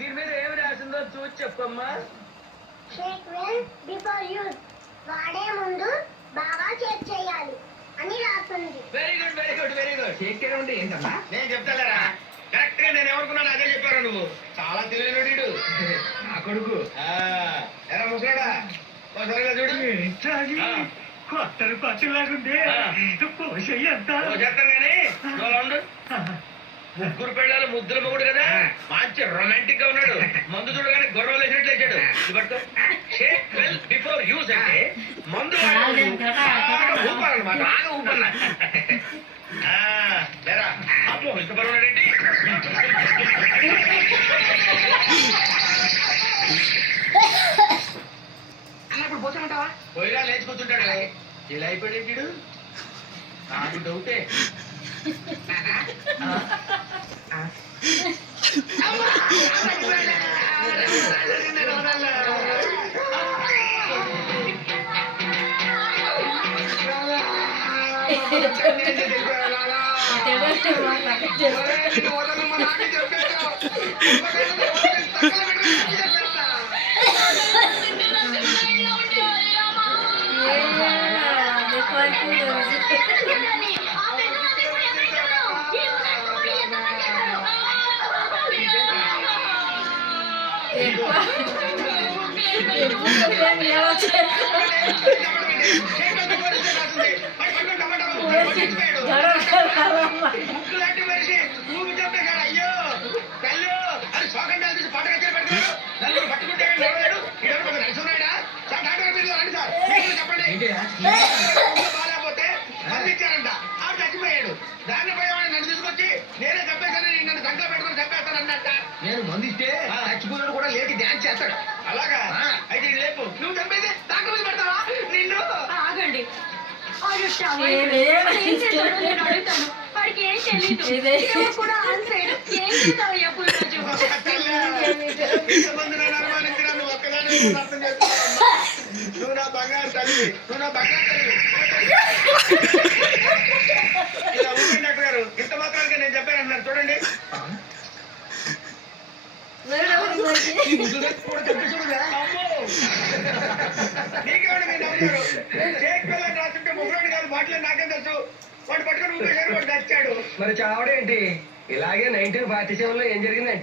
దీని మీద ఏమి రాసిందో చూసి చెప్పమ్మా. షేక్ వెల్ బిఫోర్ యూజ్, వాడే ముందు బాగా షేక్ చేయాలి అని రాస్తుంది. Very good very good very good. Shake చేయడం అంటే ఏంటమ్మా? నేను చెప్తాలేరా, కరెక్ట్ గా నేను ఏమనుకున్నాను అదే చెప్పారు నువ్వు. చాలా తెలియనుడు నా కొడుకు. ఎలా ముసలాడా ఒకసారిగా చూడు. కొత్తలు కొత్తలాగుంది. చేస్తాను కానీ ఉండు. ముగ్గురు పెళ్ళాలు ముద్దుల మొగుడు కదా, మంచి రొమాంటిక్ గా ఉన్నాడు. మందు చూడగానే గొర్రెలు వేసినట్లు వేసాడు. షేక్ వెల్ బిఫోర్ యూజ్ అంటే మందు ఊపాలన్నమాట. బాగా ఊపన్నా లేరా అమ్మో ఇష్టపడున్నాడేంటి. అన్నప్పుడు పోతామంటావా? పోయినా లేచి కూర్చుంటాడు. ఇలా అయిపోయాడు నాకు డౌటే. అయ్యో కళ్ళు అది శోకంగా పంటగా పెడతాడు. నన్ను పట్టుకుంటే చెప్పండి. బాగాలేకపోతే పంపించారంట, ఆవిడ చచ్చిపోయాడు. దాన్ని పోయి నన్ను తీసుకొచ్చి నేనే చంపేశాను, నన్ను సంఖ్య పెట్టుకుని చంపేస్తాను అన్నట్ట. నేను మందిస్తే చచ్చిపోయాడు కూడా లేకి డ్యాన్స్ చేస్తాడు. అలాగా అయితే ఇది లేపు. నువ్వు చంపేసి డాక్టర్ మీద పెడతావా నిన్ను? ఆగండి. వాడికి ఏం తెలియదు కూడా ఆన్సైడ్. ఏం చేస్తావు ఎప్పుడు రోజు? ఇంతమంది నన్ను అనుమానించినా నువ్వు ఒక్కదాన్ని అర్థం చేసుకోవాలమ్మా. నువ్వు నా బంగారు తల్లి, నువ్వు నా బంగారు తల్లి. ఇలా ఊపండి డాక్టర్ గారు. ఇంత మాత్రానికి నేను చెప్పాను అన్నారు చూడండి. నీకేవాడు మీరు నమ్మారు. షేక్ పిల్లలు రాస్తుంటే ముగ్గురు కాదు మాటలు నాకేం తెలుసు. వాడు పట్టుకొని ఊపేశారు, వాడు చచ్చాడు. మరి చావడేంటి? ఇలాగే 1947 లో ఏం జరిగిందంటే